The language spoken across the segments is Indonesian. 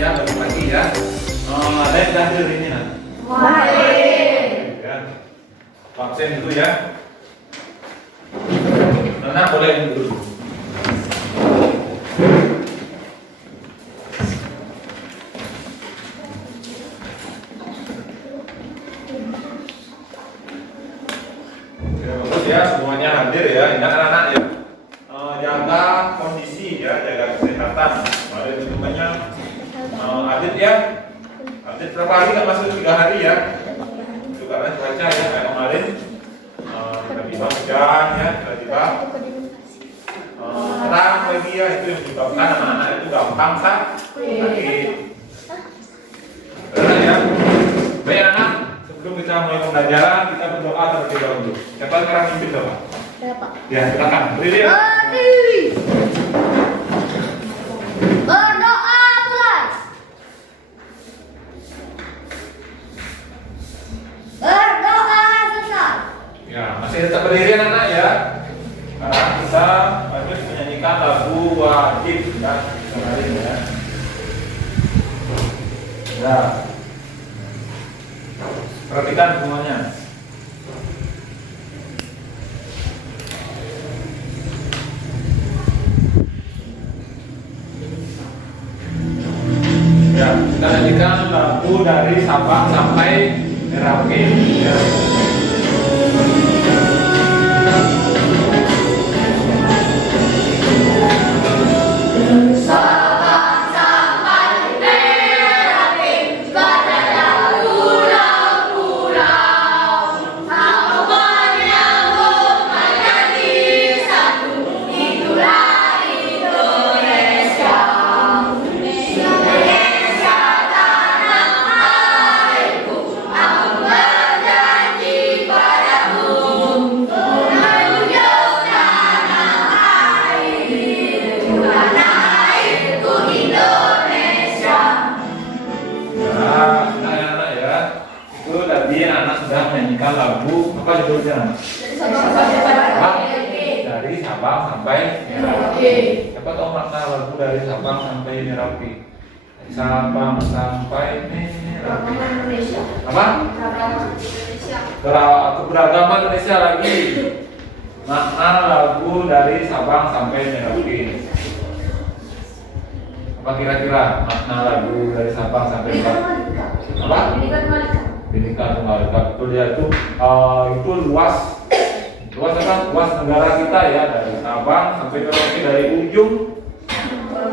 ya, balik lagi ya. Ada yang hadir ini nanti. Ya. Vaksin dulu ya. Nana boleh dulu. Bagus ya, semuanya hadir ya. Ini anak-anak ya. Jaga kondisi ya, jaga kesehatan. Ada hitungannya. Adit ya. Adit berapa hari kan masuk 3 hari ya. Itu karena cuaca ya kayak kemarin. Tiba-tiba hujan ya, tiba-tiba terang lagi ya, itu yang menyebabkan anak-anak itu gampang sakit. Benar ya. Baik anak, sebelum kita mulai pembelajaran kita berdoa terlebih dahulu. Siapa sekarang mimpin doa? Ya, silakan. Berdiri. Berdoa kelas. Berdoa sesat. Ya, masih tetap berdiri anak-anak ya. Sekarang kita harus menyanyikan lagu wajib ya, kemarin ya. Ya. Perhatikan semuanya. Ya, kita nyanyikan lagu dari Sabang sampai Merauke ya. Menyanyikan lagu apa judulnya? Dari Sabang sampai Merauke. Siapa tahu makna lagu dari Sabang sampai Merauke? Sabang sampai Merauke. Apa? Keberagaman Indonesia lagi. Makna lagu dari Sabang sampai Merauke. Apa kira-kira makna lagu dari Sabang sampai Merauke? Apa? Bineka Tunggal Ika, betul ya, itu luas apa? Luas negara kita ya, dari Sabang sampai Merauke, dari ujung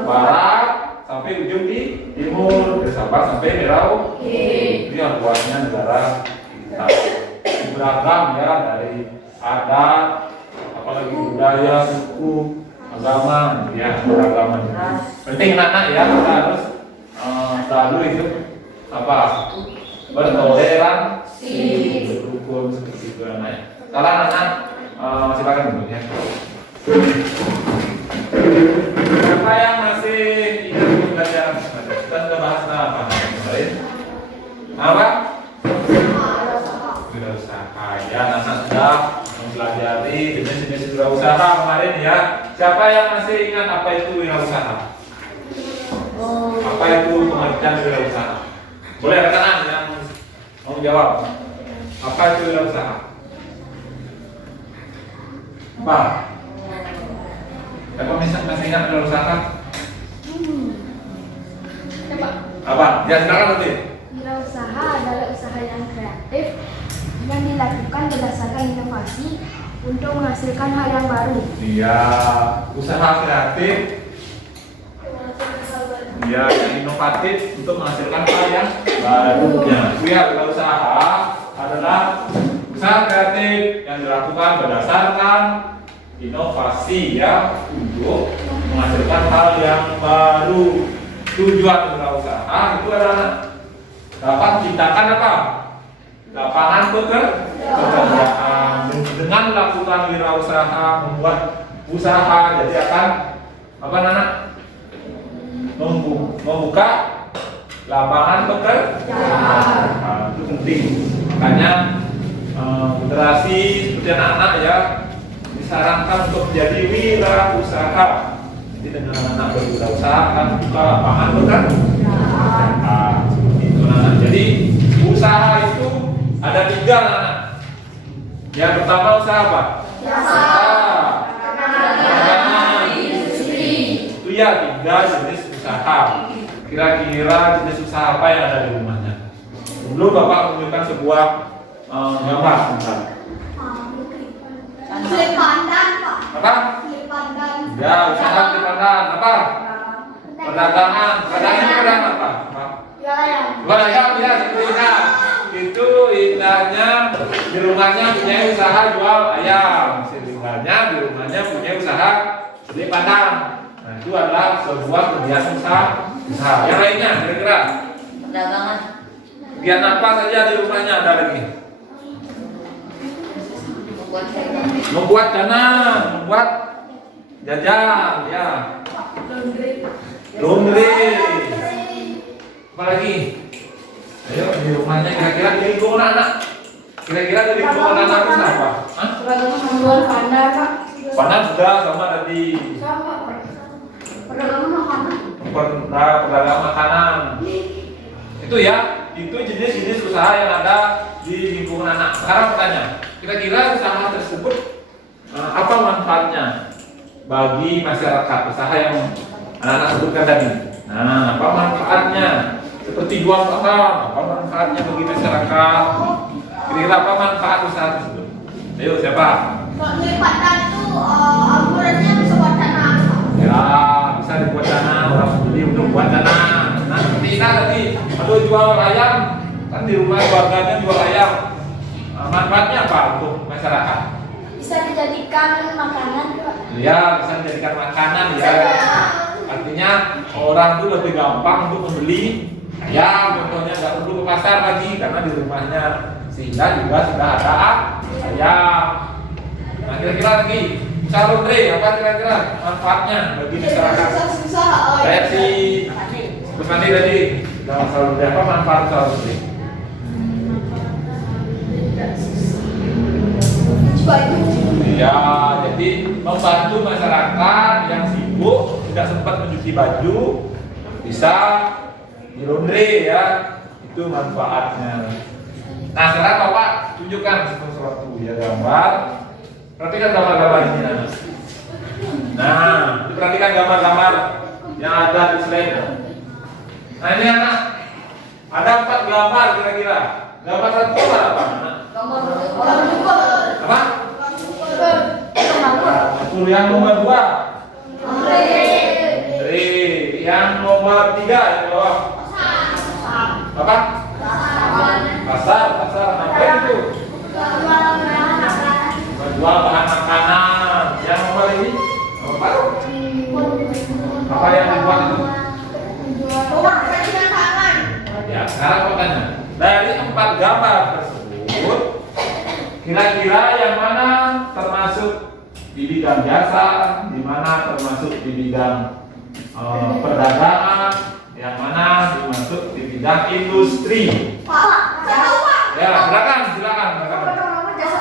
barat sampai ujung di timur, dari Sabang sampai Merauke. Ini yang luasnya negara kita. Beragam ya, dari adat, apalagi budaya, suku, agama, ya beragam. Penting anak-anak ya, kita harus selalu itu apa? Bertoleransi, berrukun seperti itu namanya. Salah anak, silakan dulu ya. Siapa yang masih ingat pembelajaran kita sudah bahas apa kemarin? Apa? Wirausaha. Ya, anak sudah mempelajari jenis-jenis wirausaha kemarin ya. Siapa yang masih ingat apa itu wirausaha? Apa itu pengertian wirausaha? Boleh rekan yang mau jawab. Apa itu wirausaha? Apa? Siapa masih ingat wirausaha? Apa? Ya silakan nanti. Wirausaha adalah usaha yang kreatif yang dilakukan berdasarkan inovasi untuk menghasilkan hal yang baru. Iya, usaha kreatif. Ya, yang inovatif untuk menghasilkan hal yang baru. Ya, wirausaha adalah usaha kreatif yang dilakukan berdasarkan inovasi ya untuk menghasilkan hal yang baru. Tujuan wirausaha itu adalah dapat menciptakan apa? Lapangan pekerjaan. Dengan melakukan wirausaha, membuat usaha, jadi akan apa Nana? Membuka lapangan pekerjaan. Nah, itu penting. Makanya generasi seperti anak-anak ya disarankan untuk menjadi wirausaha. Jadi dengan anak berwirausaha akan buka lapangan pekerjaan. tiga anak. Yang pertama usaha apa? Jasa. Dagangan. Itu ya 3 jenis usaha. Kira-kira jenis usaha apa yang ada di rumahnya? Dulu Bapak menunjukkan sebuah gambar sebentar. Kulit pandan, Pak. Apa? Kulit pandan. Ya, usaha di pandan. Apa? Perdagangan. Perdagangan itu pedagang apa? Jualan. Jualan ya, seperti Ina. Itu Indahnya di rumahnya punya usaha jual ayam. Sehingga di rumahnya punya usaha beli pandan. Nah, itu adalah sebuah kegiatan usaha. Yang lainnya kira-kira Perdagangan. kegiatan apa saja di rumahnya ada lagi? Membuat dana, membuat jajan, ya. Laundry. Apa lagi? Ayo di rumahnya kira-kira di lingkungan anak. Kira-kira di lingkungan anak itu apa? Hah? Jual pandan, Pak. Pandan sudah sama tadi. Sama, Pak. Perdagangan makanan. Perdagangan makanan. Itu ya, itu jenis-jenis usaha yang ada di lingkungan anak. Sekarang pertanyaan, kira-kira usaha tersebut apa manfaatnya bagi masyarakat? Usaha yang anak-anak sebutkan tadi. Nah, apa manfaatnya? Seperti jual makanan, apa manfaatnya bagi masyarakat? Kira-kira apa manfaat usaha tersebut? Ayo siapa? Kulit pandan itu akuratnya bisa buat tanah. Ya, bisa dibuat dana, orang membeli untuk buat dana. Nah, seperti Ina tadi, aduh jual ayam, kan di rumah keluarganya jual ayam. Manfaatnya apa untuk masyarakat? Bisa dijadikan makanan, Pak. Ya, bisa dijadikan makanan ya. Artinya orang itu lebih gampang untuk membeli ayam, contohnya nggak perlu ke pasar lagi karena di rumahnya, sehingga juga sudah ada ayam. Nah, kira-kira lagi usaha laundry apa kira-kira manfaatnya bagi masyarakat? Susah. Kayak si Gus Mandi tadi, dalam usaha laundry apa manfaat usaha laundry? Ya, jadi membantu masyarakat yang sibuk tidak sempat mencuci baju bisa di laundry ya, itu manfaatnya. Nah, sekarang Bapak tunjukkan sesuatu ya, gambar. Perhatikan gambar-gambar ini. Nah, perhatikan gambar-gambar yang ada di slide. Nah, ini anak, ada 4 gambar kira-kira. Gambar satu apa? Apa? Yang nomor 2. Yang nomor 3 yang bawah. Apa? Pasar apa itu? Jual bahan makanan. Yang nomor ini apa? Apa yang dibuat itu? Ya, sekarang pertanyaan. Dari 4 gambar tersebut, kira-kira yang mana termasuk di bidang jasa, di mana termasuk di bidang perdagangan, yang mana termasuk di bidang industri? Ya, silakan.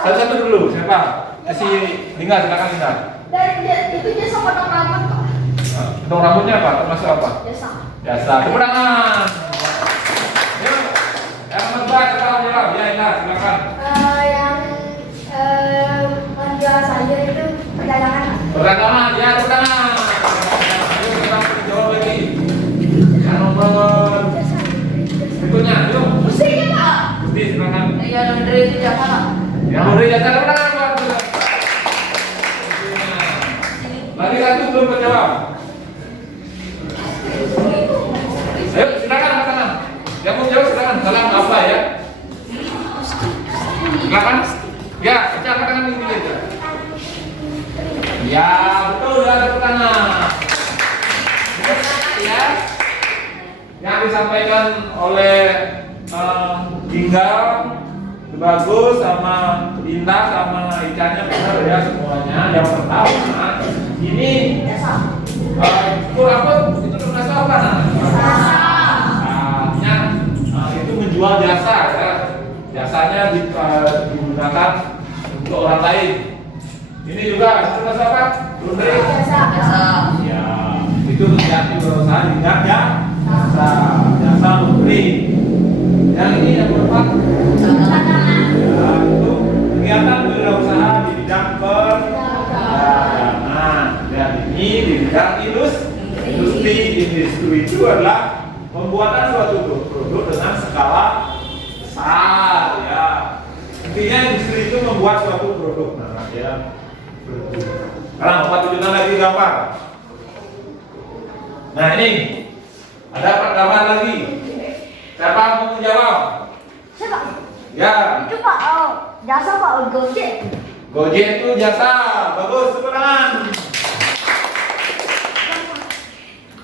Satu-satu dulu, siapa? Si Lingga, silakan Lingga. Itu jasa potong rambut, Pak. Potong rambutnya apa? Termasuk apa? Jasa. Jasa. Tepuk tangan. Yuk, yang nomor 2 siapa jawab? Ya, Lingga, silakan. Yang menjual sayur itu perdagangan. Perdagangan, ya, tepuk tangan. Ayo kita jawab lagi. Yang nomor berikutnya, yuk. Musiknya, Pak. Gusti, silakan. Iya, laundry itu jasa, Pak. Yang udah jasa tepuk tangan, Pak. Lagi satu belum menjawab. Ayo, silakan makanan. Yang mau jawab silakan. Salam apa ya? Silakan. Ya, angkat tangan ini aja. Ya, betul ya, tepuk tangan. Ya. Yang disampaikan oleh Lingga bagus, sama Linda sama Icannya benar ya semuanya. Yang pertama ini rambut itu termasuk apa? Itu menjual jasa ya. Jasanya digunakan untuk orang lain. Ini juga termasuk apa? Laundry. Jasa. Ya, itu kegiatan berusaha dengan ya jasa laundry. Yang ini yang keempat, Perdagangan. ya, kegiatan wirausaha di bidang perdagangan. Dan ini di bidang industri itu adalah pembuatan suatu produk dengan skala besar ya. Intinya industri itu membuat suatu produk. Nah, ya. Sekarang Bapak tunjukkan lagi gambar. Nah ini ada gambar lagi. Siapa mau menjawab? Siapa? Ya. Itu Pak, jasa Pak Gojek. Gojek itu jasa. Bagus, tepuk tangan.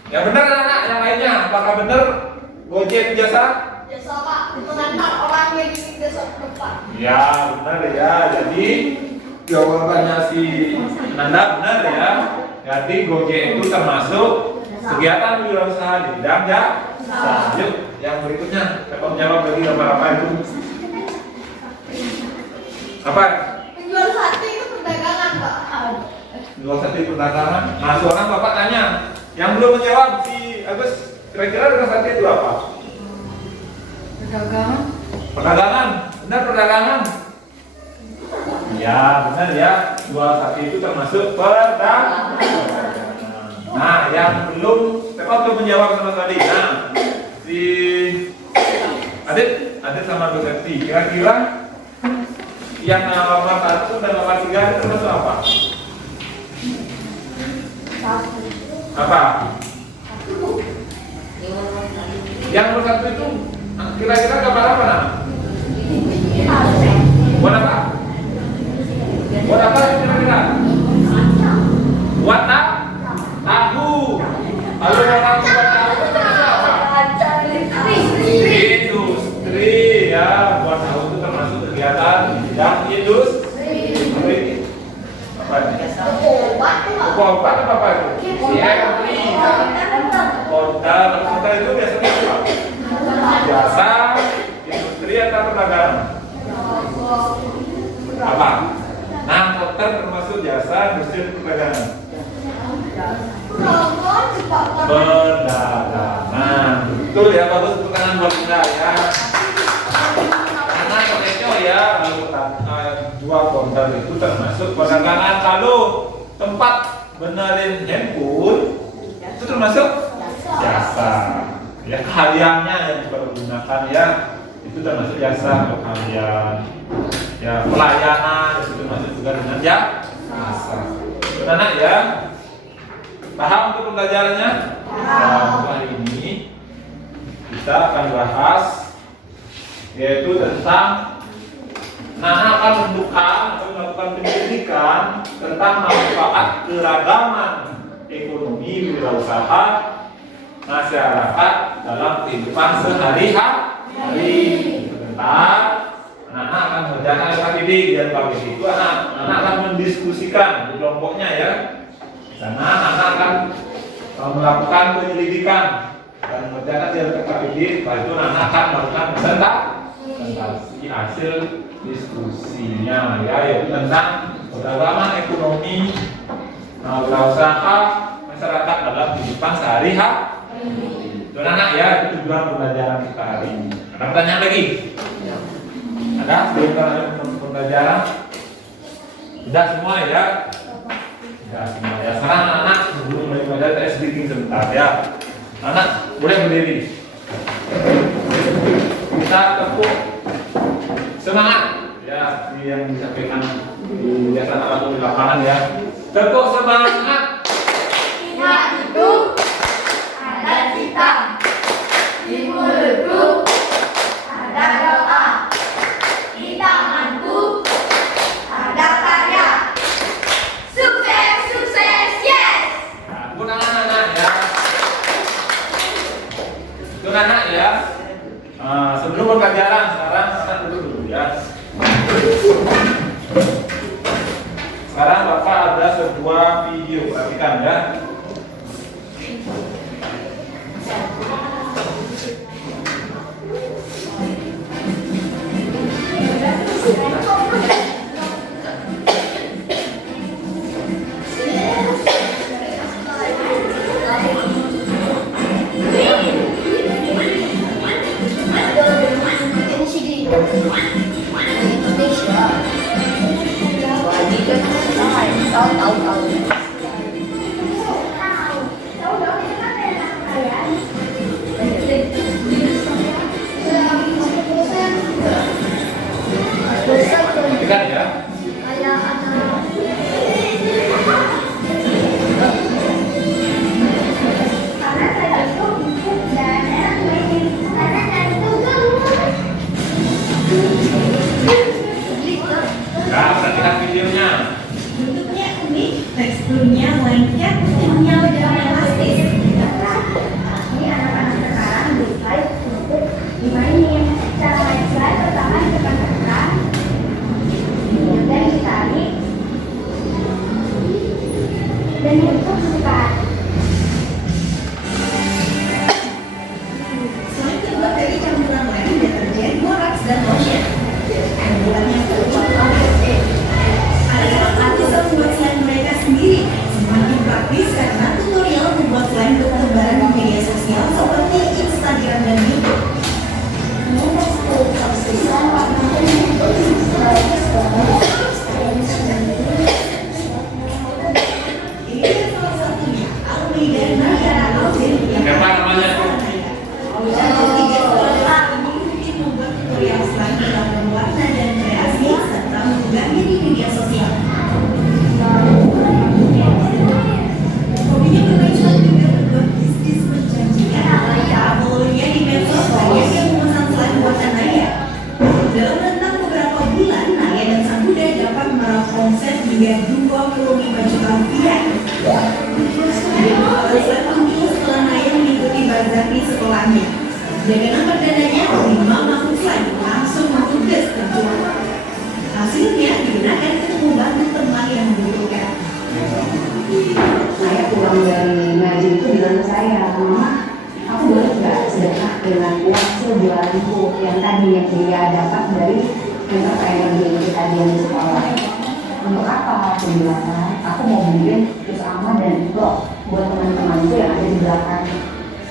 Ya benar anak, yang lainnya. Apakah benar Gojek itu jasa? Jasa Pak, mengantar orang yang ingin desa tempat. Ya benar ya. Jadi jawabannya si Nanda benar ya. Jadi Gojek itu termasuk kegiatan wirausaha di bidang jasa. Yuk, yang berikutnya. Siapa menjawab lagi gambar apa itu? Apa? Penjual sate itu perdagangan Pak. Jual sate perdagangan. Nah, seorang bapak tanya, yang belum menjawab si Agus, kira-kira dengan sate itu apa? Perdagangan. Perdagangan, benar perdagangan. Ya, benar ya. Jual sate itu termasuk perdagangan. Nah, yang belum, siapa belum menjawab sama tadi? Nah, si Adit sama Bu Septi, kira-kira yang nomor 1 dan nomor 3 itu termasuk apa? Apa? Yang nomor 1 itu kira-kira gambar apa nak? Buat apa? Buat apa kira-kira? Buat tahu. Lalu orang buat tahu itu termasuk apa? Industri ya. Buat tahu itu termasuk kegiatan di bidang industri. Apa ini? Obat apa itu? CMI. Konter itu biasanya apa? Jasa, industri atau perdagangan? Apa? Nah, konter termasuk jasa, industri atau perdagangan? Perdagangan. Betul ya, bagus tepuk tangan buat kita ya. Karena koneco ya, jual konter itu termasuk perdagangan. Kalau tempat benerin handphone itu termasuk jasa. Ya, keahliannya yang dipergunakan ya, itu termasuk jasa keahlian. Ya, pelayanan itu termasuk juga dengan jasa. Benar ya? Paham untuk pembelajarannya? Nah, kali ini kita akan bahas yaitu tentang akan membuka atau melakukan penyelidikan tentang manfaat keragaman ekonomi wirausaha masyarakat dalam kehidupan sehari-hari. Sebentar, anak-anak akan mengerjakan LKPD dan LKPD itu anak-anak akan mendiskusikan di kelompoknya ya. Karena anak akan melakukan penyelidikan dan mengerjakan di LKPD, setelah itu anak akan melakukan presentasi hasil diskusinya ya, yaitu tentang perdagangan ekonomi wirausaha masyarakat dalam kehidupan sehari-hari. Itu anak ya, itu tujuan pembelajaran kita hari ini. Ada pertanyaan lagi? Ada sebelum kita lanjut pembelajaran? Sudah semua ya? Ya semua ya. Sekarang anak sebelum mulai belajar kita speaking sebentar ya. Anak boleh berdiri. Kita tepuk semangat ya, ini yang disampaikan di biasa atau di lapangan ya. Tepuk semangat. Ingat itu ada cita, di mulutku ada doa, di tanganku ada karya. Sukses, sukses, yes! Nah, tepuk tangan anak ya. Itu anak ya. Sebelum pembelajaran sekarang anak dulu ya. Sekarang Bapak ada sebuah video, perhatikan ya. Indonesia kami. Dengan perdananya, 5 makhluk slime langsung bertugas terjun. Hasilnya digunakan untuk membantu teman yang membutuhkan. Saya pulang dari ngaji itu bilang ke saya, Mama, aku boleh nggak sedekah dengan uang hasil jualanku yang tadi yang dia dapat dari entrepreneur itu tadi yang di sekolah. Untuk apa? Aku bilang, aku mau bikin usaha dan itu buat teman-temanku yang ada di belakang.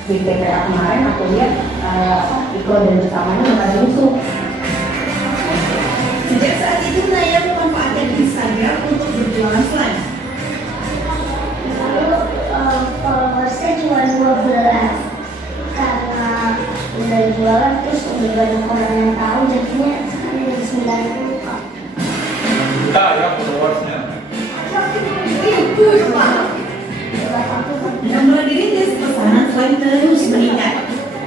Di PPA kemarin aku lihat iklan dan utamanya nggak rusuk. Sejak saat itu Naya memanfaatkan Instagram untuk berjualan slime. Lalu followersnya cuma 12 karena udah jualan terus udah banyak orang yang tahu jadinya sekarang jadi 90 kak. Juta ya followersnya. Namun dirintis, pesanan slime terus meningkat.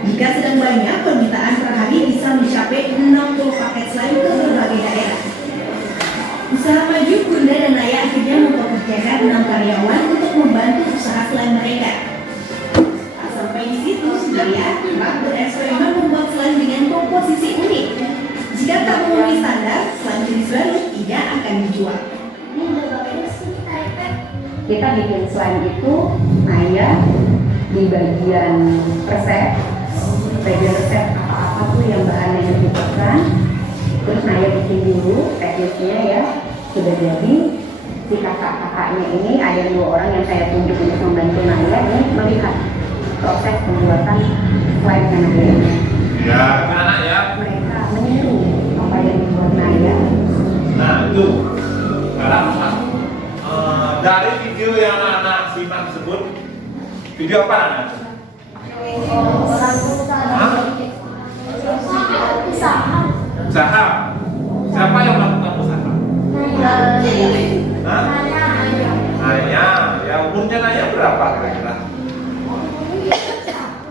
Jika sedang banyak, permintaan per hari bisa mencapai 60 paket slime ke berbagai daerah. Usaha maju, Bunda dan Naya akhirnya mempekerjakan 6 karyawan untuk membantu usaha slime mereka. Tak sampai di situ, Surya kerap bereksperimen membuat slime dengan komposisi unik. Jika tak memenuhi standar, slime jenis baru tidak akan dijual. Ini udah bagus nih iPad. Kita bikin slime itu Naya di bagian resep apa-apa tuh yang bahan yang dibutuhkan, terus Naya bikin dulu teknisnya ya, sudah jadi. Si kakak-kakaknya ini ada 2 orang yang saya tunjuk untuk membantu Naya ini melihat proses pembuatan slime yang ada ini. Ya, anak ya. Mereka meniru apa yang dibuat Naya. Nah itu sekarang dari video yang anak simak tersebut, video apa anak? Usaha. Siapa yang melakukan usaha? Hah? Naya. Ya umurnya Naya berapa kira-kira?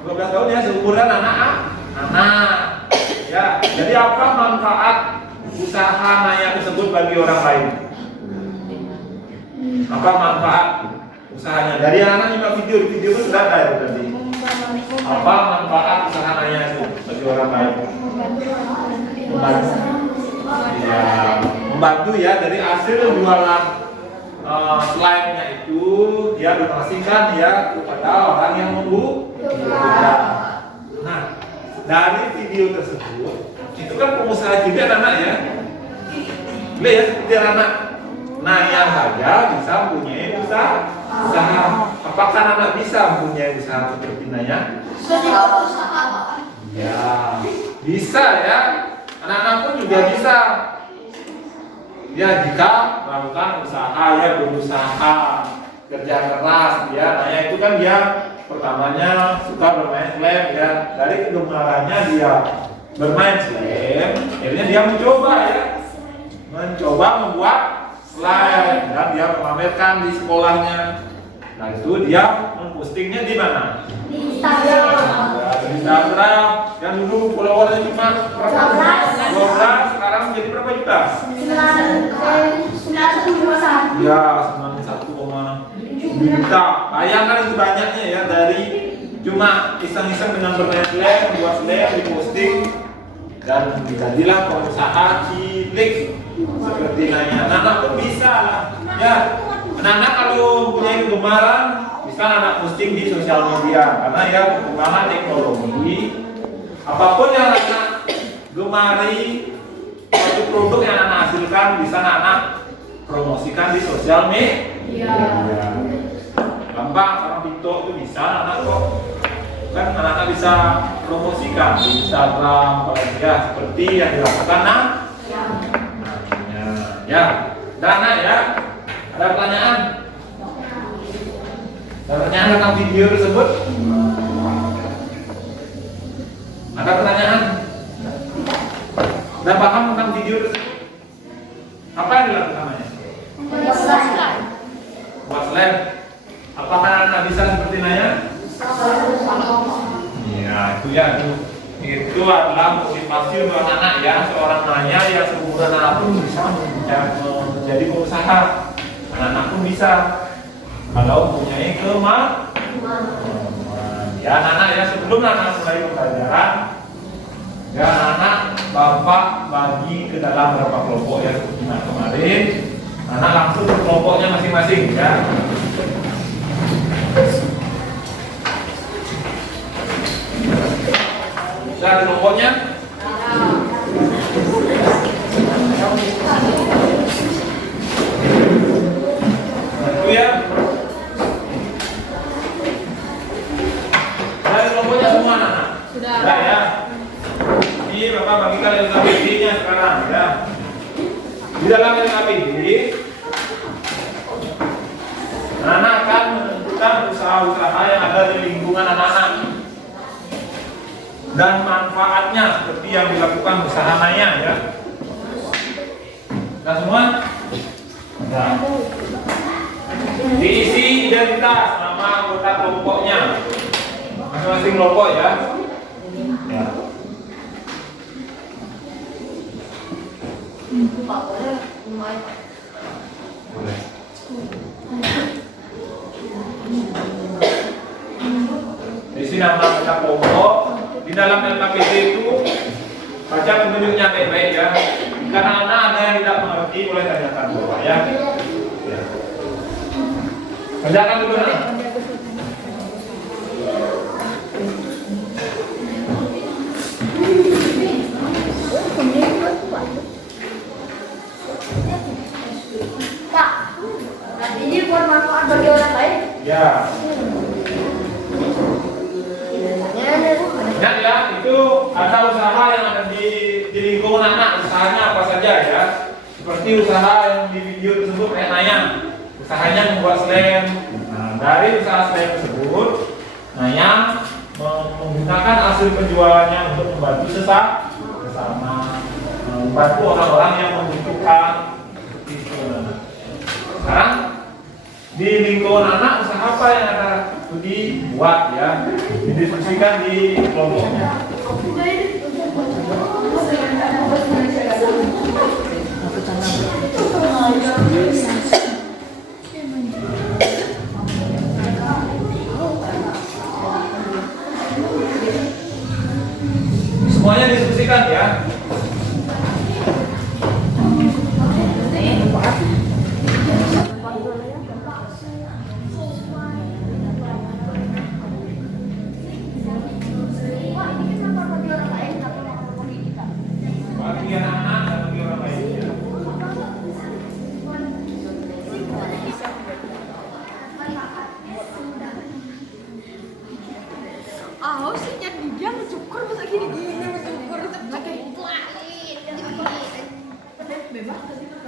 12 tahun ya, seumuran anak. Ya, jadi apa manfaat usaha Naya tersebut bagi orang lain? Apa manfaat usahanya? Dari anak nyimak video itu sudah ada ya tadi. Apa manfaat usaha Naya itu bagi orang lain? Membantu. Ya, membantu ya, dari hasil jualan slime-nya itu dia donasikan ya kepada orang yang membutuhkan. Nah, dari video tersebut itu kan pengusaha juga anak ya. Boleh ya seperti anak Naya saja bisa punya usaha. Apakah anak bisa punya usaha seperti Naya? Ya, bisa ya. Anak-anak pun juga bisa. Ya jika melakukan usaha ya, berusaha, kerja keras ya. Naya itu kan dia pertamanya suka bermain slime ya. Dari kegemarannya dia bermain slime, akhirnya dia mencoba membuat slime dan dia memamerkan di sekolahnya. Nah itu dia mempostingnya di mana? Di Instagram. Di Instagram. Yang dulu followernya cuma 12, sekarang menjadi berapa juta? 91,1. Ya, 91,7 juta. Bayangkan itu banyaknya ya, dari cuma iseng-iseng dengan bermain slime, membuat slime, diposting dan dijadilah pengusaha cilik seperti Naya. Anak-anak pun bisa lah. Ya, anak-anak kalau punya kegemaran bisa anak posting di sosial media karena ya perkembangan teknologi, apapun yang anak gemari, produk yang anak hasilkan bisa anak promosikan di sosial media. Gampang, sekarang TikTok itu bisa anak kok. Kan anak-anak bisa promosikan di Instagram, ya seperti yang dilakukan ya. Dan ya, ada pertanyaan? Ada pertanyaan tentang video tersebut? Ada pertanyaan? Udah paham tentang video tersebut? Apa yang dilakukan Naya? Buat slime. Apakah anak bisa seperti Naya? Ya, itu adalah motivasi untuk anak-anak ya. Seorang Naya yang seumuran anak pun bisa menjadi pengusaha. Anak-anak pun bisa kalau mempunyai kemampuan. Ya anak-anak ya, sebelum anak mulai pembelajaran, ya anak bapak bagi ke dalam beberapa kelompok ya seperti kemarin. Anak langsung ke kelompoknya masing-masing ya. Bisa ke kelompoknya? Itu ya. Dari kelompoknya semua anak. Sudah ya. Ini bapak bagikan LKPD-nya sekarang ya. Di dalam LKPD, anak akan menentukan usaha-usaha yang ada di lingkungan anak-anak dan manfaatnya seperti yang dilakukan usahanya ya. Nah semua, nah. Diisi identitas nama anggota kelompoknya, masing-masing kelompok ya. Ya. Pak boleh lumayan. Boleh. Di sini nama kita kelompok. Di dalam LKPD itu baca petunjuknya baik-baik ya. Karena anak ada yang tidak mengerti boleh tanyakan bapak ya. Ya. Kerjakan dulu nih. Pak, nah ini buat manfaat bagi orang lain. Ya. Ingat ya, itu ada usaha yang ada di lingkungan anak, usahanya apa saja ya. Seperti usaha yang di video tersebut kayak Nayang, usahanya membuat slime. Nah, dari usaha slime tersebut, Nayang menggunakan hasil penjualannya untuk membantu sesama, membantu orang-orang yang membutuhkan. Sekarang di lingkungan anak usaha apa yang ada dibuat ya, didiskusikan di kelompoknya. Semuanya diskusikan ya. Bagi anak-anak dan bagi orang lain ya. sih jadi dia mencukur masa gini mencukur lagi bebas tadi kan.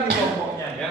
diskusikan di kelompoknya ya.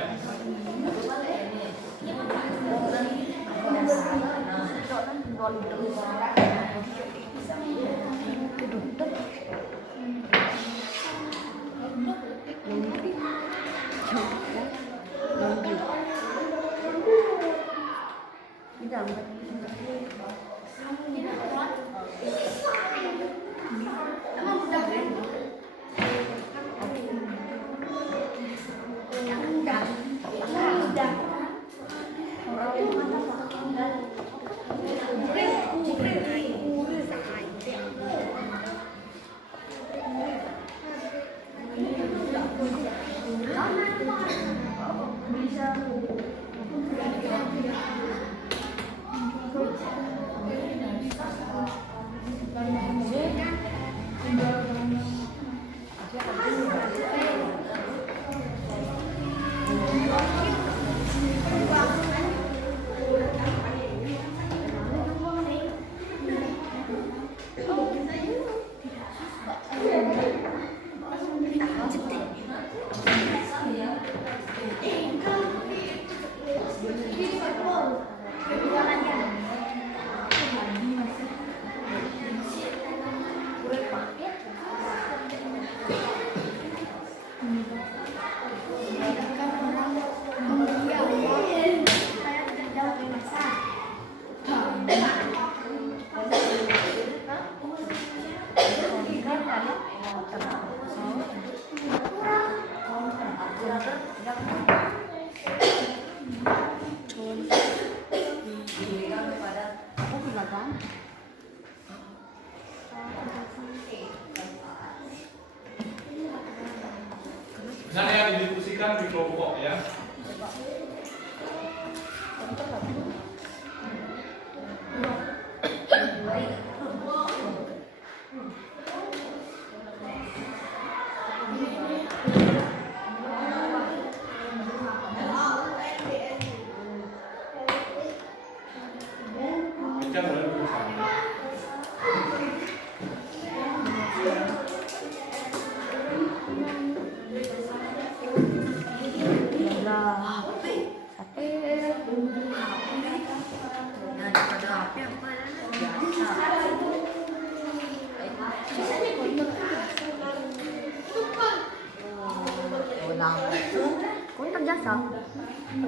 Nah, yang didiskusikan di kelompok ya. Kita mulai bersama. Cũng tăng giá sợ,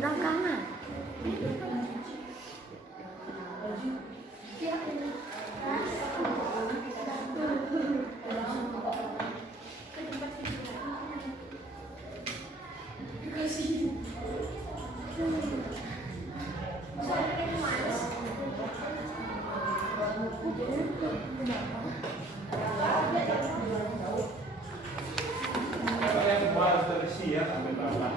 đang cắn à. Kalian semua harus terisi ya sampai bawah.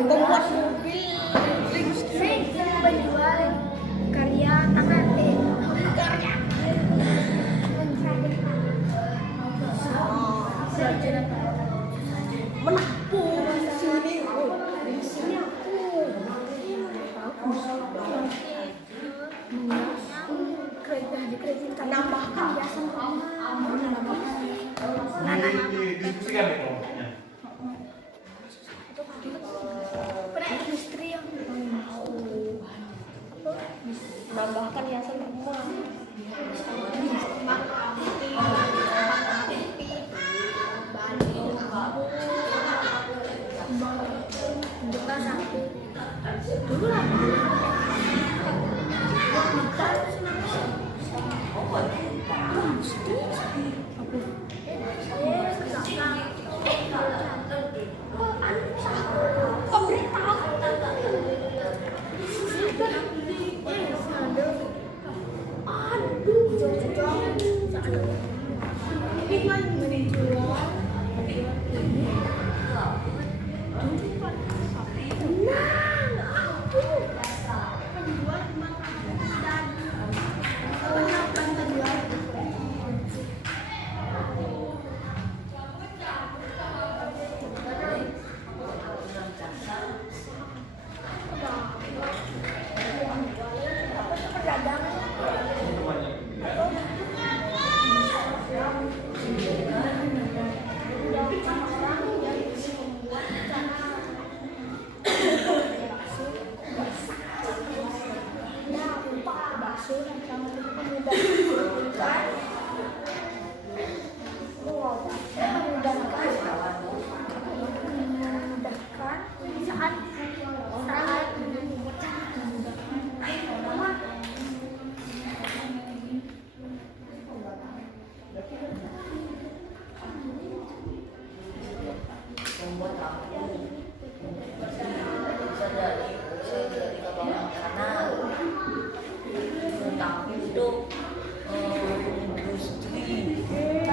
Membuat mobil listrik, menjual karya tangan, karya menampung sini, di sini aku kereta nambahkan hiasan Didiskusikan di kelompoknya. Menambahkan hiasan rumah. Juga satu. Dulu lah.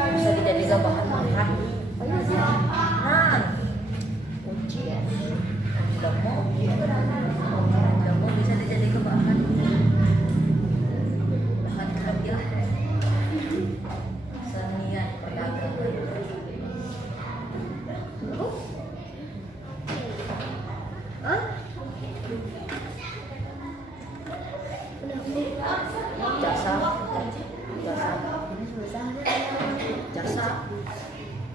Bisa dijadikan bahan makan. Ujian. Tidak mau bisa dijadikan bahan kerja. Senian perdagangan. Jasa.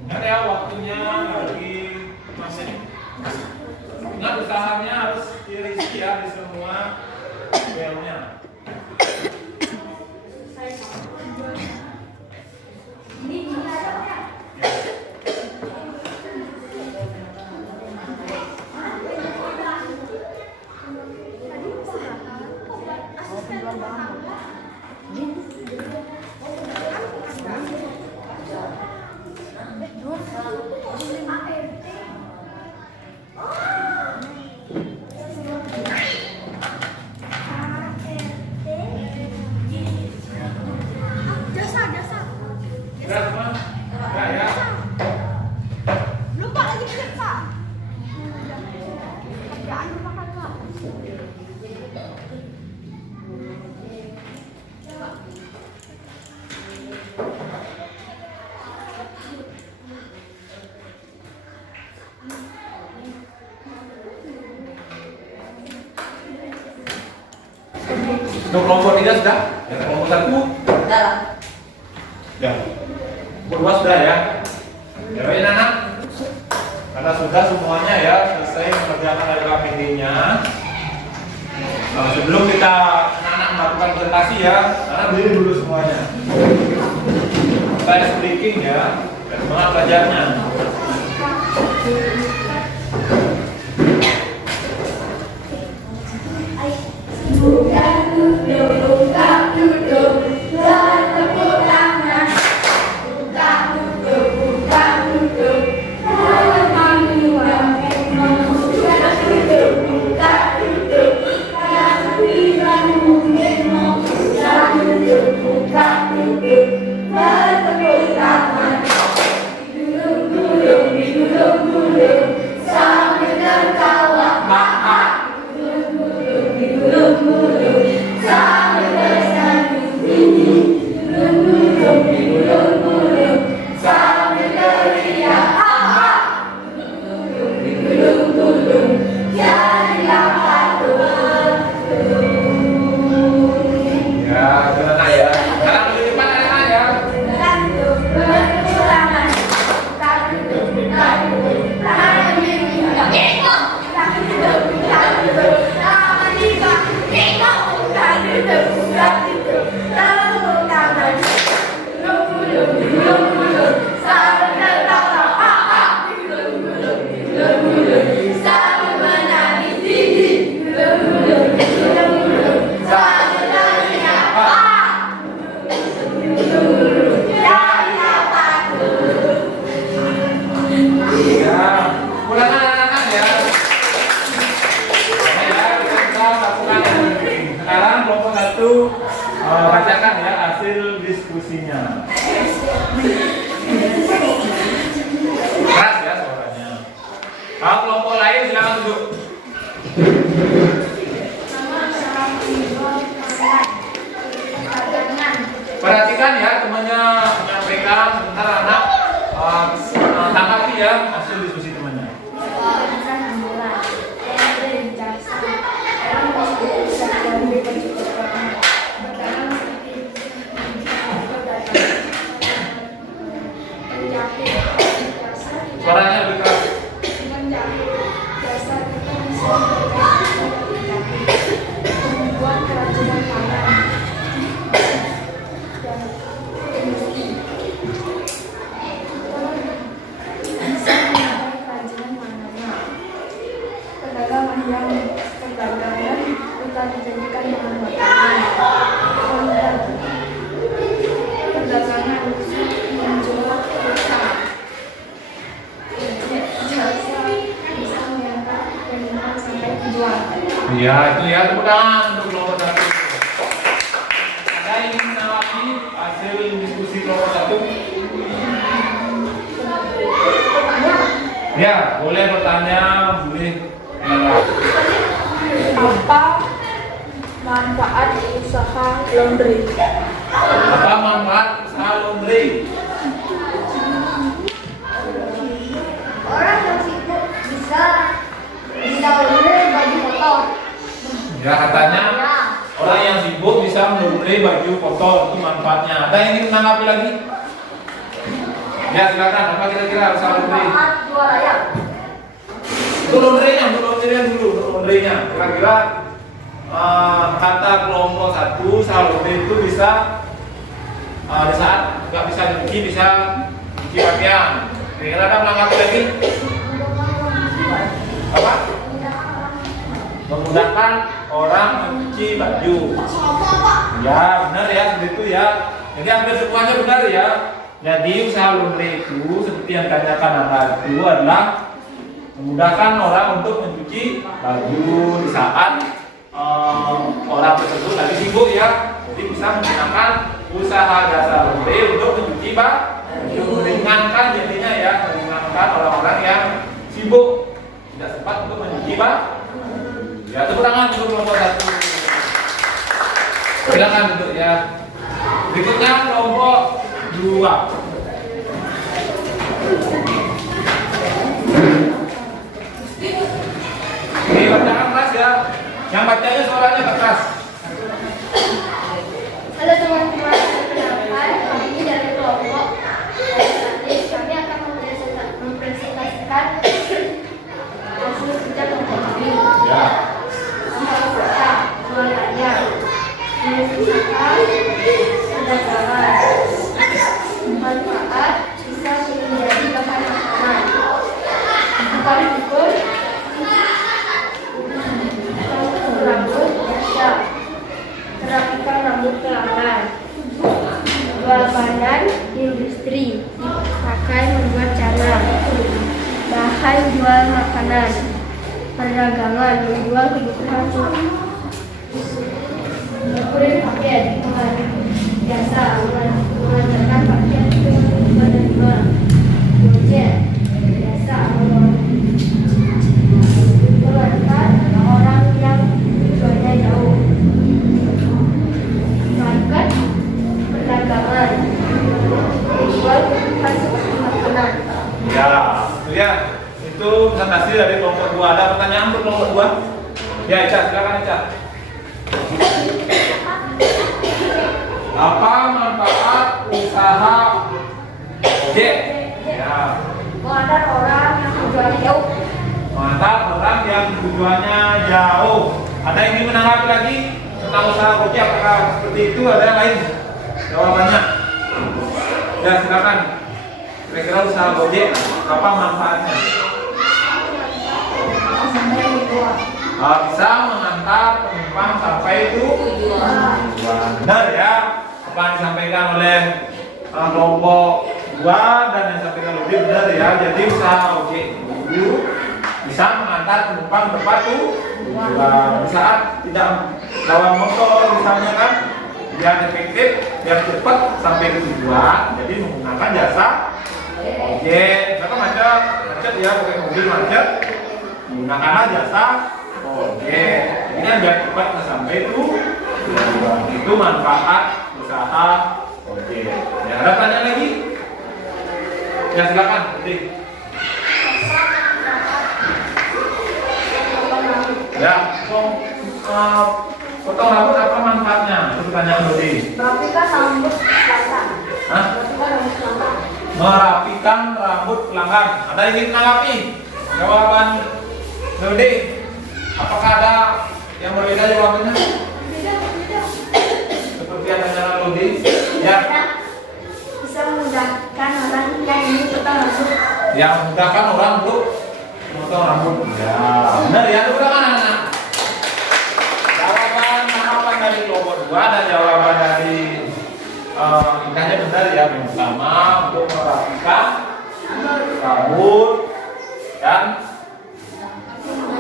Ingat ya, waktunya lagi masih. Ingat usahanya harus diisi ya di semua filenya. Untuk kelompok 3 sudah? Yang kelompok 1? Sudah lah. Ya. Kelompok 2 sudah ya? Ya baik anak. Karena sudah semuanya ya selesai mengerjakan LKPD-nya. Sebelum kita anak-anak melakukan presentasi ya, anak beli dulu semuanya. Saya speaking ya, dan semangat belajarnya. Sampai satu bacakan ya hasil diskusinya. Keras ya suaranya. Kelompok lain silakan duduk. Perhatikan ya temannya menyampaikan sebentar anak tanggapi ya hasil diskusi temannya. Suaranya lebih keras. Ya itu ya, tepuk tangan untuk kelompok satu. Ada yang ingin menanggapi hasil diskusi kelompok satu? Ya, boleh bertanya, boleh menanggapi. Apa manfaat usaha laundry? Apa manfaat usaha laundry? Orang yang sibuk bisa laundry baju kotor. Ya katanya orang yang sibuk bisa melaundry baju kotor, itu manfaatnya. Ada yang ingin menanggapi lagi? Ya silakan, apa kira-kira usaha laundry? Jual ayam. Untuk laundrynya dulu, untuk laundrynya. Kira-kira kata kelompok satu, usaha laundry itu bisa di saat nggak bisa dicuci, bisa cuci pakaian. Kira-kira ada menanggapi lagi? Apa? Memudahkan orang mencuci baju. Ya benar ya, seperti itu ya. Jadi hampir semuanya benar ya. Jadi usaha laundry itu seperti yang ditanyakan anak itu adalah memudahkan orang untuk mencuci baju di saat orang tersebut lagi sibuk ya. Jadi bisa menggunakan usaha jasa laundry untuk mencuci baju, meringankan jadinya ya, meringankan orang-orang yang sibuk tidak sempat untuk mencuci baju. Ya, tepuk tangan untuk kelompok satu. Silakan duduk ya. Berikutnya kelompok 2. Ini bacakan keras ya. Yang bacanya suaranya keras. Halo teman-teman, perkenalkan kami dari kelompok kami akan mempresentasikan hasil kerja kelompok kami. Ya. Jual ayam, mengusahakan perdagangan, manfaat bisa menjadi bahan makanan, bukan pukul, rambut biasa, merapikan rambut pelanggan, jual bahan industri, dipakai membuat celana, bahan jual makanan, perdagangan menjual kebutuhan kurir pakaian biasa mengantarkan pakaian ke penerima gojek biasa mengantar orang yang tujuannya jauh market perdagangan menjual kebutuhan seperti makanan. Ya, itu ya. Itu presentasi dari kelompok 2. Ada pertanyaan untuk kelompok 2? Ya, Ica, silakan Ica. Apa manfaat usaha ojek? Ya. Mengantar orang yang tujuannya jauh. Mengantar orang yang tujuannya jauh. Ada yang ingin menanggapi lagi tentang usaha ojek? Apakah seperti itu? Ada yang lain jawabannya? Ya, silakan. Kira-kira usaha ojek apa manfaatnya? Bisa mengantar penumpang sampai tujuan. Benar ya, apa yang disampaikan oleh kelompok 2 dan yang disampaikan lebih benar ya. Jadi usaha ojek itu bisa mengantar penumpang tepat tujuan. Di saat tidak Lawan motor misalnya kan, biar efektif, biar cepat sampai ke tujuan. Jadi menggunakan jasa ojek. Misalkan macet ya, pakai mobil macet, menggunakanlah jasa ojek. Ini biar cepat sampai tujuan. Itu manfaat usaha ojek. Ya, ada pertanyaan lagi? Ya silakan. Ya, potong rambut apa manfaatnya? Itu pertanyaan Dodi. Merapikan rambut pelanggan. Hah? Merapikan rambut pelanggan. Merapikan rambut pelanggan. Ada yang ingin menanggapi jawaban Dodi? Apakah ada yang berbeda jawabannya? Seperti yang ditanyakan Dodi? Ya. Bisa memudahkan orang yang ingin potong rambut. Yang memudahkan orang untuk memotong rambut. Ya, benar ya. Itu berapa anak-anak? Jawaban dari kelompok 2 dan jawaban dari indahnya benar ya. Yang pertama untuk merapikan rambut dan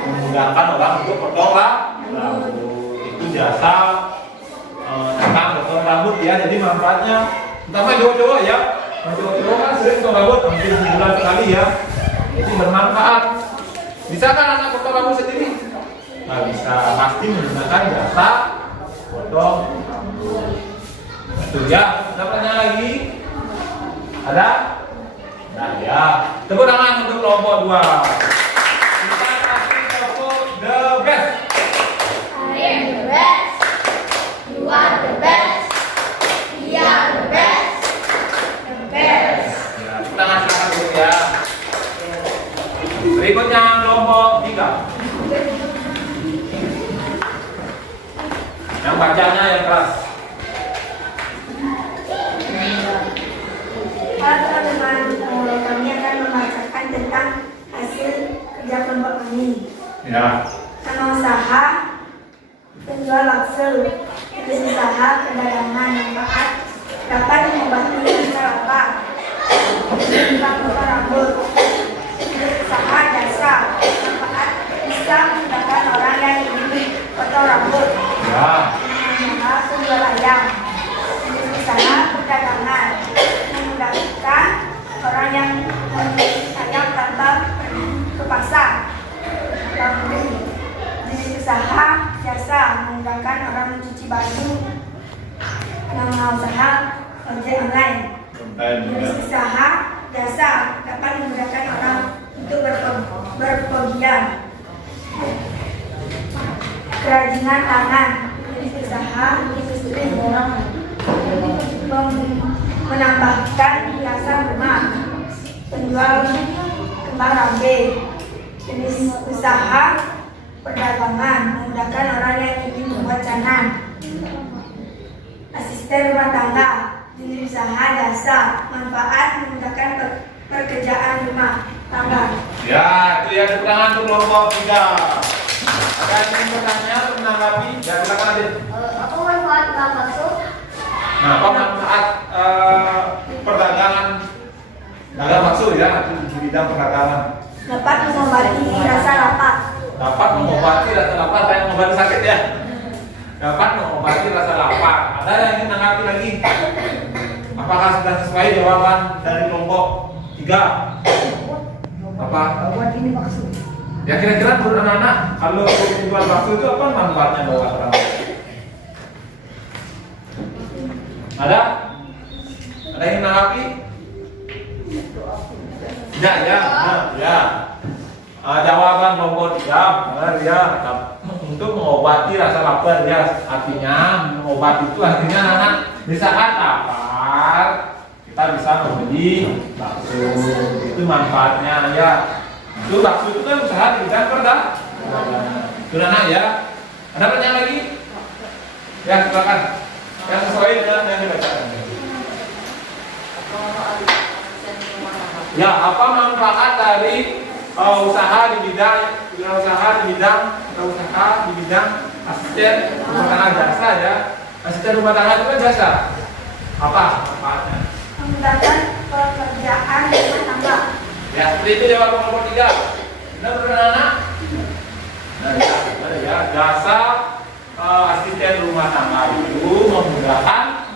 memudahkan orang untuk potong rambut. Itu jasa tentang potong rambut ya. Jadi manfaatnya terutama cowok-cowok ya. Cowok-cowok kan sering potong rambut hampir sebulan sekali ya. Jadi bermanfaat. Bisa kan anak potong rambut sendiri? Nggak bisa, pasti menggunakan jasa potong rambut. Itu ya. Ada pertanyaan lagi? Ada? Nah ya. Tepuk tangan untuk kelompok 2. Kita kasih kelompok the best. I am the best. You are the best. We are the best. The best. Ya, tepuk tangan silakan dulu ya. Berikutnya kelompok 3. Yang bacanya yang keras. Teman-teman, kami akan membacakan tentang hasil kerja kelompok kami. Ya. Nama usaha penjual bakso, jenis usaha perdagangan manfaat dapat mengobati rasa lapar, tentang potong rambut, jenis usaha jasa manfaat bisa memudahkan orang yang ingin potong rambut, Ya. usaha penjual ayam, jenis usaha perdagangan memudahkan orang yang membeli ayam tanpa pergi ke pasar. Jenis usaha jasa memudahkan orang mencuci baju. Nama usaha ojek online. Jenis usaha jasa dapat memudahkan orang untuk berpergian. Kerajinan tangan. Jenis usaha industri menambahkan hiasan rumah. Penjual kembang rambe. Jenis usaha perdagangan memudahkan orang yang ingin membuat canang. Asisten rumah tangga, jenis usaha jasa manfaat memudahkan pekerjaan rumah tangga. Ya, itu ya, tepuk tangan untuk kelompok 3. Ada yang ingin bertanya atau menanggapi? Ya, silakan Adit. Apa manfaat bakso? Nah, apa manfaat perdagangan dagang bakso ya di bidang perdagangan? Dapat mengobati rasa lapar. Dapat mengobati rasa lapar, kayak mengobati sakit ya. Dapat mengobati rasa lapar. Ada yang ingin menanggapi lagi? Apakah sudah sesuai jawaban dari kelompok 3? Apa? Buat ini bakso. Ya kira-kira menurut anak-anak kalau jual bakso itu apa manfaatnya buat orang? Ada? Ada yang menanggapi? Ya, ya, ya. Jawaban kelompok 3 benar ya. Untuk mengobati rasa lapar ya. Artinya mengobati itu artinya anak di saat lapar kita bisa membeli bakso. Itu manfaatnya ya. Itu bakso itu kan usaha di bidang perdagangan. Itu anak ya. Ada pertanyaan lagi? Ya silakan. Yang sesuai dengan yang dibacakan. Ya, apa manfaat dari usaha di bidang asisten rumah tangga jasa ya? Asisten rumah tangga itu kan jasa. Apa manfaatnya? Memudahkan pekerjaan rumah tangga. Ya, seperti itu jawaban nomor 3. Benar anak? Nah, ya, jasa asisten rumah tangga itu memudahkan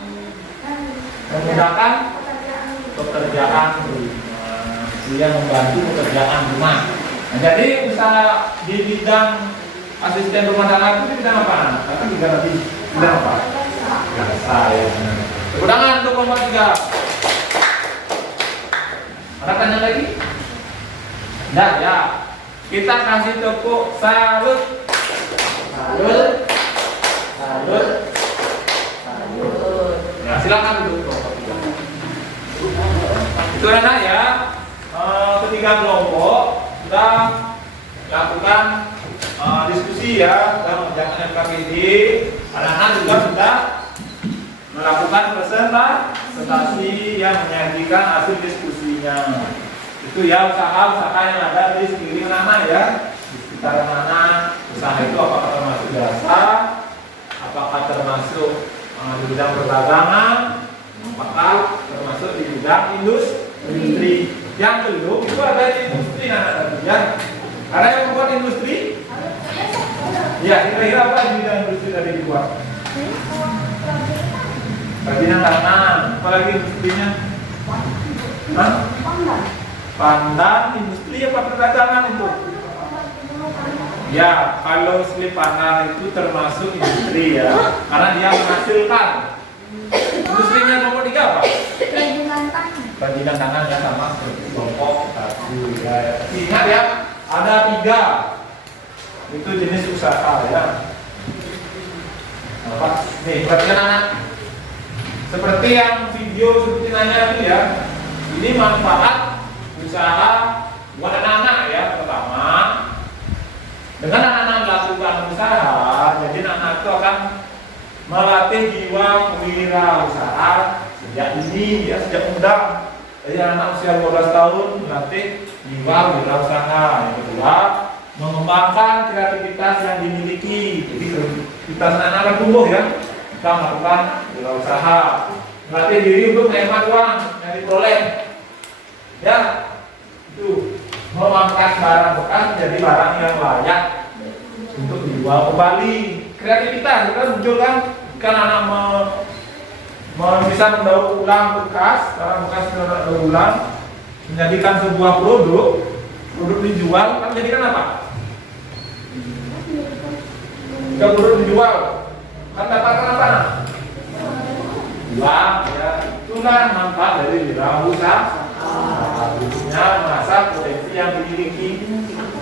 pekerjaan rumah, dia membantu pekerjaan rumah. Nah, jadi usaha di bidang asisten rumah tangga itu bidang apa? Kan juga nanti bidang apa? Jasa ya. Tepuk tangan untuk kelompok 3. Ada tanya lagi? Nah ya, kita kasih tepuk salut. Salut. Salut. Salut. Ya, silakan duduk kelompok 3. Itu anak ya. Ketiga kelompok sudah lakukan diskusi ya dalam mengerjakan FKPD. Anak-anak juga sudah melakukan presentasi yang menyajikan hasil diskusinya. Itu ya usaha-usaha yang ada di sekeliling anak ya, di sekitar anak. Usaha itu apakah termasuk jasa, apakah termasuk di bidang perdagangan, apakah termasuk di bidang industri. Yang belum itu ada di industri anak-anak ya. Ada yang membuat industri? Ya, kira-kira apa di bidang industri tadi dibuat? Kerajinan tangan, apalagi industrinya? Hah? Pandan, industri apa perdagangan itu? Ya, kalau slip pandan itu termasuk industri ya, karena dia menghasilkan. Industrinya nomor 3 apa? Kerajinan tangan ya, sama seperti kelompok satu ya. Ingat ya, ada 3. Itu jenis usaha ya. Apa? Nih, perhatikan anak. Seperti yang video seperti nanya itu ya. Ini manfaat usaha buat anak-anak ya. Pertama, dengan anak-anak melakukan usaha, jadi anak-anak itu akan melatih jiwa wirausaha sejak dini ya, sejak muda. Jadi anak usia 12 tahun melatih jiwa wirausaha. Yang kedua, mengembangkan kreativitas yang dimiliki. Jadi kreativitas anak-anak akan tumbuh ya. Kita melakukan wirausaha, melatih diri untuk menghemat uang yang diperoleh. Ya, itu memangkas barang bekas menjadi barang yang layak untuk dijual kembali. Kreativitas itu muncul kan, anak bisa mendaur ulang bekas, barang bekas mendaur ulang, menjadikan sebuah produk dijual, kan menjadikan apa? Jika produk dijual, kan dapatkan apa? Uang, ya. Itulah manfaat dari wirausaha. Berikutnya mengasah potensi yang dimiliki.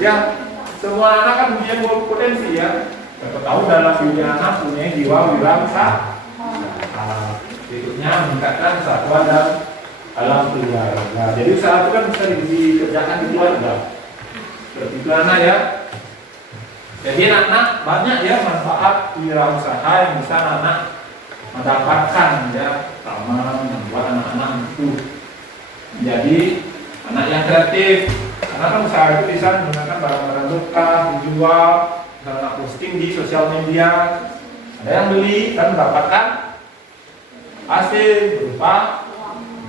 Ya, semua anak kan punya potensi ya. Siapa tahu dalam diri anak punya jiwa wirausaha. Berikutnya meningkatkan kesatuan dan alam keluarga. Jadi usaha itu kan bisa dikerjakan di keluarga. Seperti itu anak ya. Jadi anak banyak ya manfaat wirausaha yang bisa anak mendapatkan ya, pertama membuat anak-anak itu menjadi anak yang kreatif. Karena kan usaha itu bisa menggunakan barang-barang bekas dijual, misalnya posting di sosial media, ada yang beli dan mendapatkan hasil berupa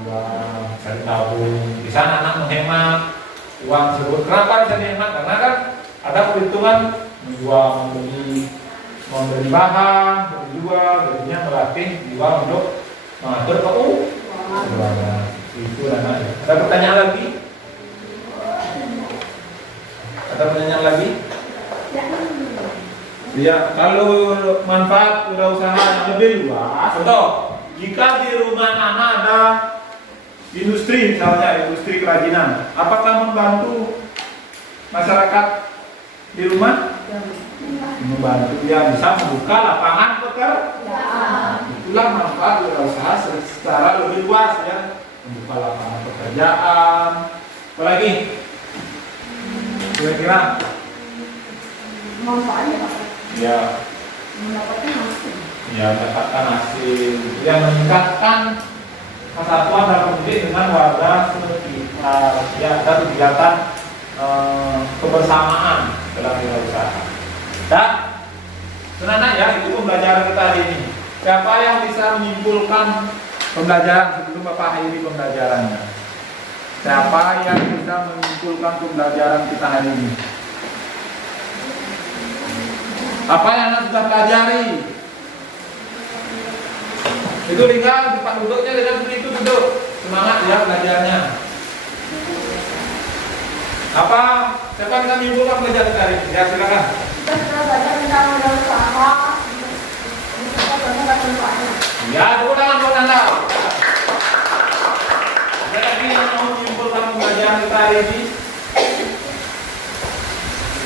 uang, bisa tabung. Bisa anak menghemat uang tersebut. Kenapa bisa dihemat? Karena kan ada perhitungan menjual, membeli bahan, berjual, jadinya melatih jiwa untuk mengatur keuangan. Itu anak. Ada pertanyaan lagi? Ada pertanyaan lagi? Ya, kalau manfaat wirausaha yang lebih luas, contoh, jika di rumah anak ada industri, misalnya industri kerajinan, apakah membantu masyarakat di rumah? Membantu, ya, bisa membuka lapangan pekerjaan. Itulah manfaat wirausaha secara lebih luas ya, membuka lapangan pekerjaan. Apalagi kira-kira Manfaatnya apa? ya, Mendapatkan hasil. ya mendapatkan hasil yang meningkatkan kesatuan dan pendidik dengan warga sekitar. Ya, ada kegiatan kebersamaan dalam wirausaha. Dan anak ya, itu pembelajaran kita hari ini. Siapa yang bisa menyimpulkan pembelajaran sebelum Bapak akhiri pembelajarannya? Siapa yang bisa menyimpulkan pembelajaran kita hari ini? Apa yang anak sudah pelajari? Itu tinggal tempat duduknya dengan begitu duduk. Semangat ya belajarnya. Apa? Siapa yang menyimpulkan pelajaran hari ini? Ya silakan. Kita sudah belajar tentang modal usaha. Kita belajar tentang usaha. Ya, tepuk tangan buat Anda. Ada lagi yang mau menyimpulkan pelajaran kita hari ini?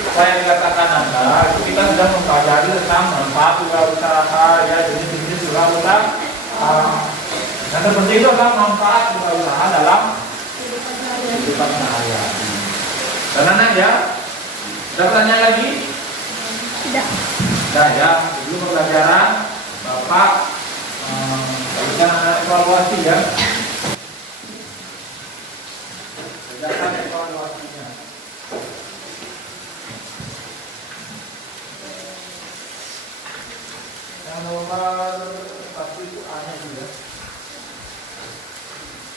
Saya dikatakan Anda, itu kita sudah mempelajari tentang manfaat wirausaha, ya jenis-jenis wirausaha. Yang terpenting itu adalah manfaat wirausaha dalam kehidupan sehari-hari. Dan anak ya, ada pertanyaan lagi? Tidak. Sudah ya, sebelum pembelajaran, Bapak berikan evaluasi ya. Berdasarkan evaluasinya. Yang nomor 1 itu A-nya juga.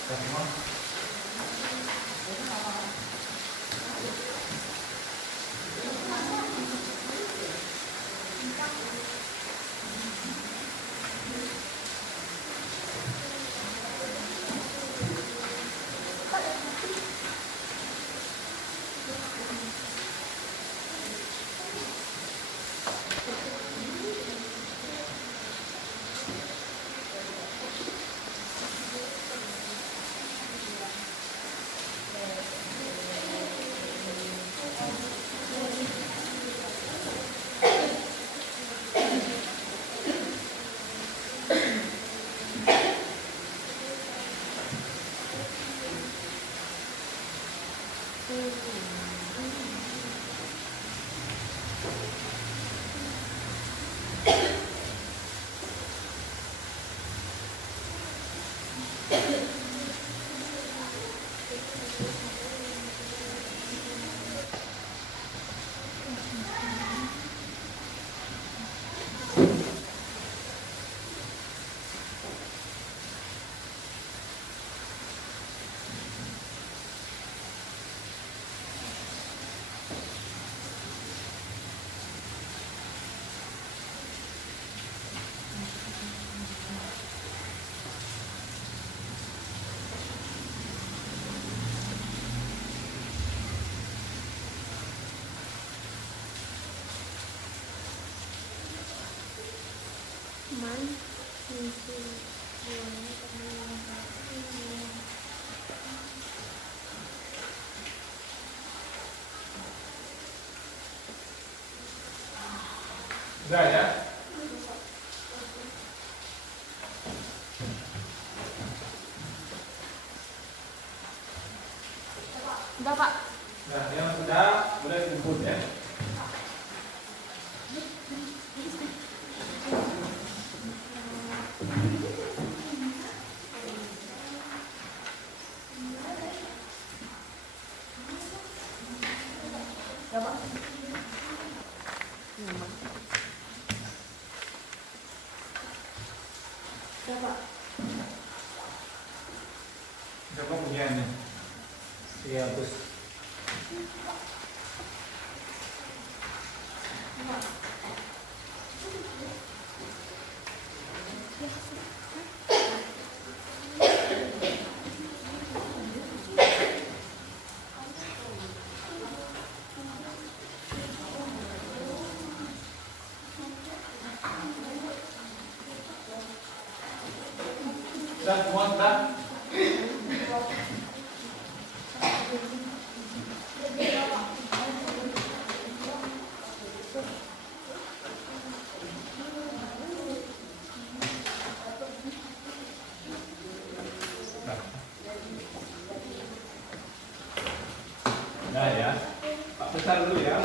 Semua. Sudah ya? Sudah, Pak. Nah, yang sudah boleh kumpul ya. Coba punya nih. Iya, terus. Sudah semua sudah? Nah ya, Pak besar dulu ya.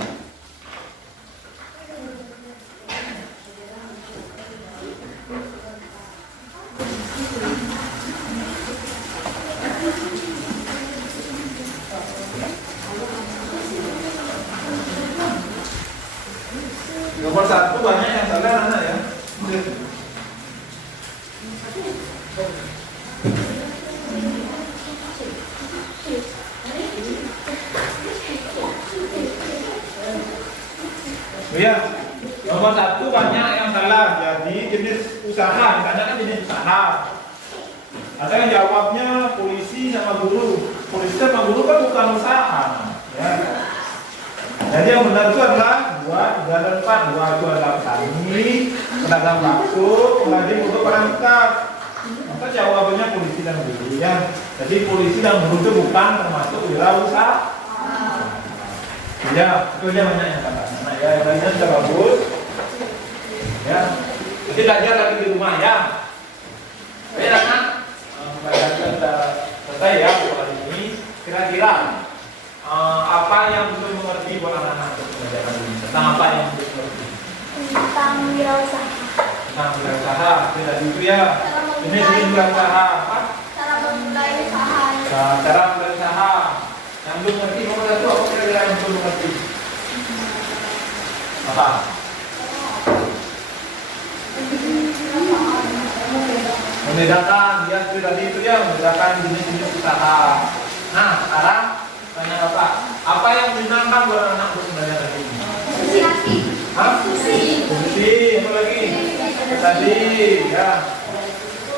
Nomor 1 banyak yang salah anak ya. Iya, Nomor 1 banyak yang salah. Jadi jenis usaha, misalnya kan jenis usaha. Ada yang jawabnya polisi sama guru. Polisi sama guru kan bukan usaha. Ya. Jadi yang benar itu adalah 2, 3, dan 4. 2 itu adalah petani, pedagang bakso, pengrajin untuk perangkat. Maka jawabannya polisi dan guru. Ya. Jadi polisi dan guru itu bukan termasuk wirausaha. Ya, itu aja banyak yang salah. Nah, ya, yang lainnya sudah bagus. Ya, nanti belajar lagi di rumah ya. Oke, anak, pelajaran sudah selesai ya soal ini. Kira-kira apa yang belum mengerti buat anak-anak untuk pelajaran ini? Tentang apa yang belum mengerti? Tentang wirausaha. Tentang wirausaha. Tidak itu ya. Ini wirausaha. Apa? Cara memulai usaha. Cara memulai usaha. Yang belum mengerti nomor 1 apa kira-kira yang belum mengerti? Apa? Membedakan, dia tadi itu ya, membedakan jenis-jenis usaha. Nah, sekarang tanya Bapak, apa yang menyenangkan buat anak untuk belajar tadi ini? Susi. Hah? Susi, apa lagi? Tadi, ya.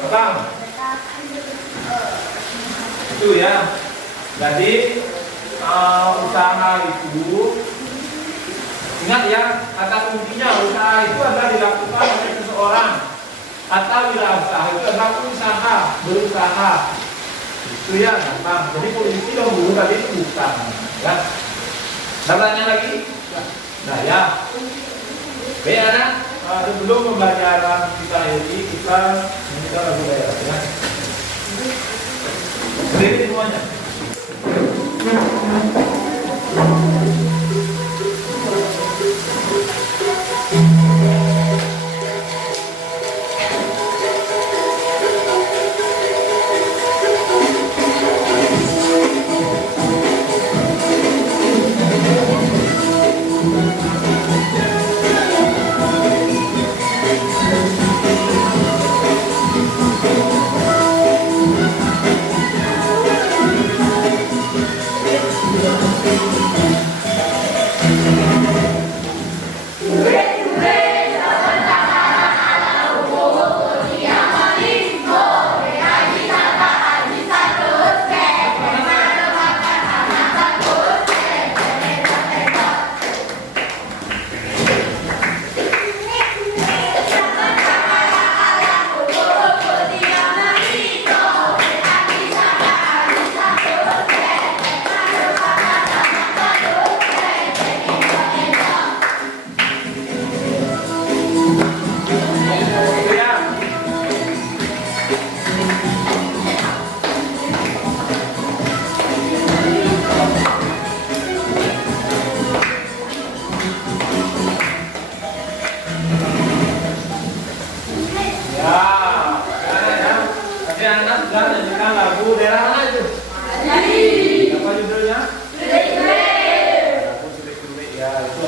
Bapak? Itu ya. Jadi usaha itu, ingat ya, kata kuncinya usaha itu adalah dilakukan oleh seseorang. Atau wirausaha itu adalah usaha, berusaha. Itu ya, gampang. Jadi polisi dan guru tadi itu bukan. Ya. Ada tanya lagi? Nah ya. Oke anak, sebelum pembelajaran kita ini kita lagu daerah ya. Berdiri semuanya.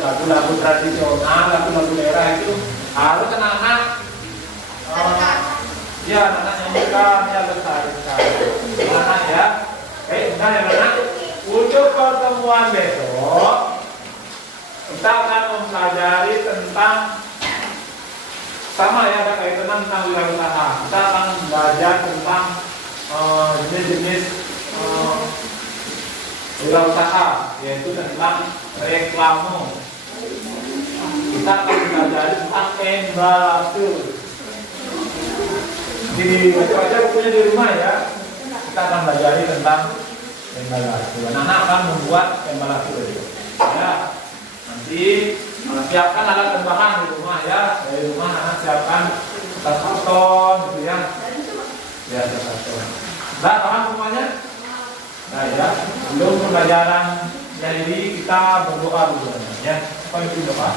Lagu-lagu tradisional, lagu-lagu daerah itu harus anak-anak ya anak nyanyikan ya lestarikan anak ya. Bentar ya anak. Untuk pertemuan besok kita akan mempelajari tentang sama ya, ada kaitan tentang wirausaha. Kita akan belajar tentang jenis-jenis wirausaha, yaitu tentang reklame. Kita akan belajar tentang embalasu. Baca-baca bukunya di rumah ya. Kita akan belajar tentang embalasu. Anak-anak akan membuat embalasu ya. Nanti siapkan alat tambahan di rumah ya. Dari rumah anak siapkan kertas karton gitu ya. Ya, kertas karton. Nah, paham semuanya? Nah ya, sebelum pembelajaran jadi kita berdoa dulu ya. Apa itu doa?